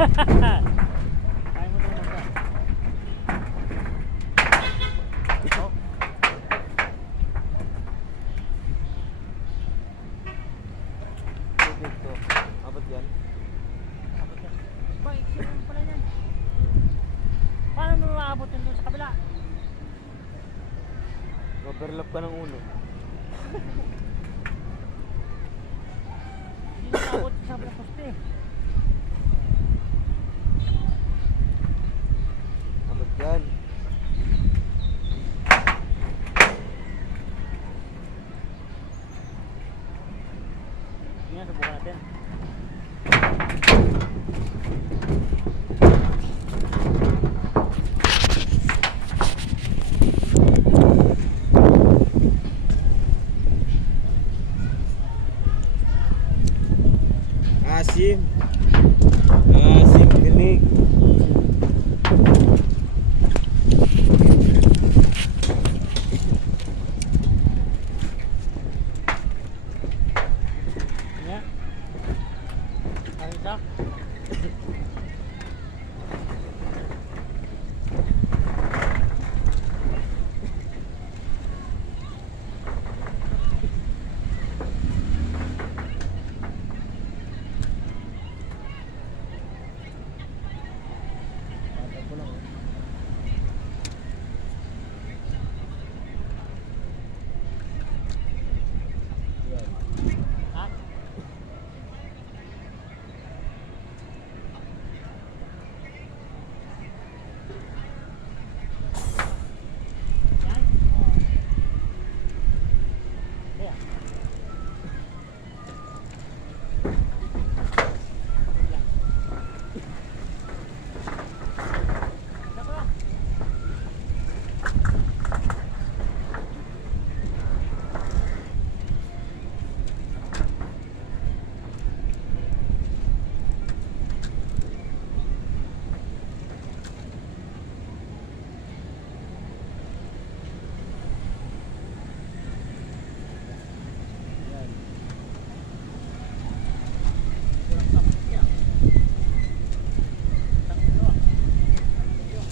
Kaya mo ito magka. Oh. Tubig to. Abot yan. Abot yan. Ba, iksinin pala yan. Paano mo maabot yun doon sa kabila? Overlap ka ng uno. Hindi na maabot sa kabila poste. Abot yan. Yan, subukan natin. Asim. Asim tinig. Yan. Ayun siya. Ha? Yan? Ayan. Saka. Kurang tapos niya. Isang ito ah. Yun.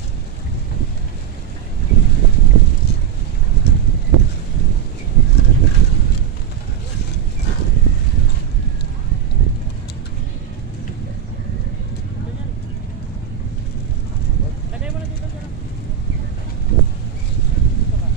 Ganyan. Lagay mo na dito dyan. Dito ka.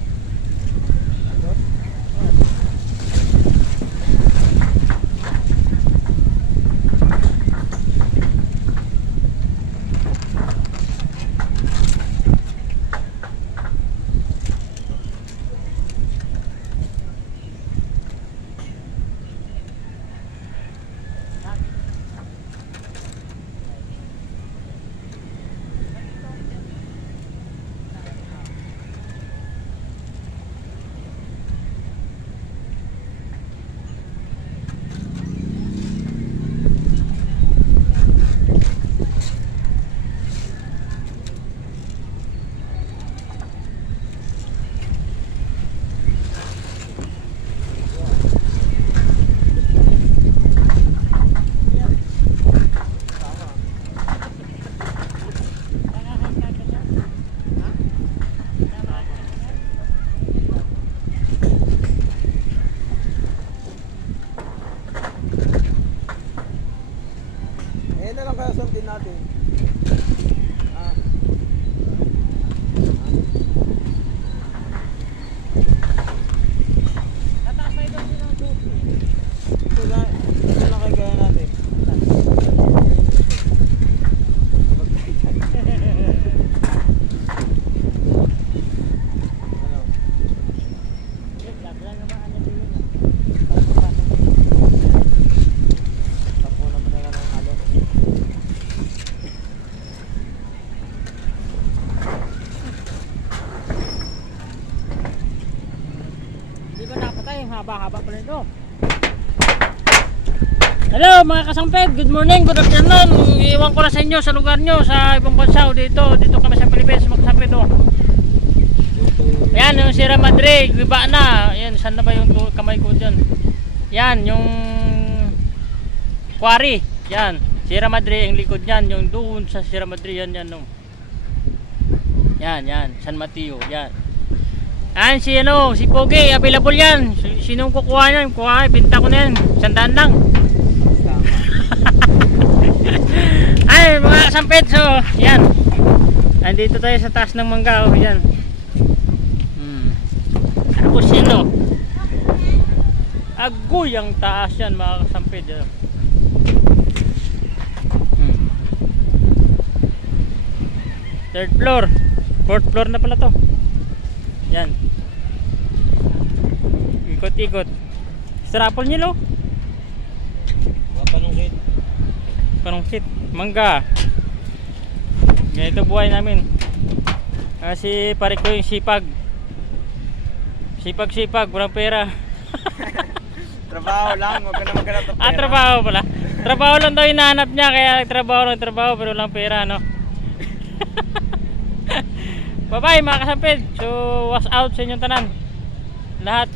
Eh na lang kaya sundin natin. Ah. Tataas tayo doon ng duty. Ito lang kaya gaya natin. Ano? Lagyan naman ano din yun. Tapo naman na lang ang halo. Hindi ba napatay? Haba-haba pala ito. Hello mga kasamped, good morning, good afternoon. Iwan ko na sa inyo sa lugar nyo, sa ibang bansa o dito kami sa Pilipinas mga kasamped. Ayan yung Sierra Madre, iba na. Ayan, saan na ba yung kamay ko dyan? Yan, yung quarry. Yan, Sierra Madre ang likod niyan, yung doon sa Sierra Madre yan no. Yan, San Mateo, yan. Yan si ano, si Pogi, available yan. Sinong kukuha niyan? Kuha, binta ko na yan. 100 lang. Tama. Ay, mga kasampid, so, yan. Andito tayo sa taas ng mangga, oh, yan. Tapos yan, oh. Agoy ang taas yan, mga kasampid. Yan. Third floor. Fourth floor na pala to. Yan. Ikot-ikot. Strapple nyo, lo. Mga panungkit. Panungkit. Mangga. Ganito buhay namin. Kasi pare ko yung sipag. Sipag-sipag, walang pera. Trabaho lang, huwag ka na maghanap ng pera. Ah, trabaho pala. Trabaho lang daw hinahanap niya, kaya nagtrabaho ng trabaho pero walang pera, no? Bye bye mga kasampid. So, was out sa inyong tanan. Lahat.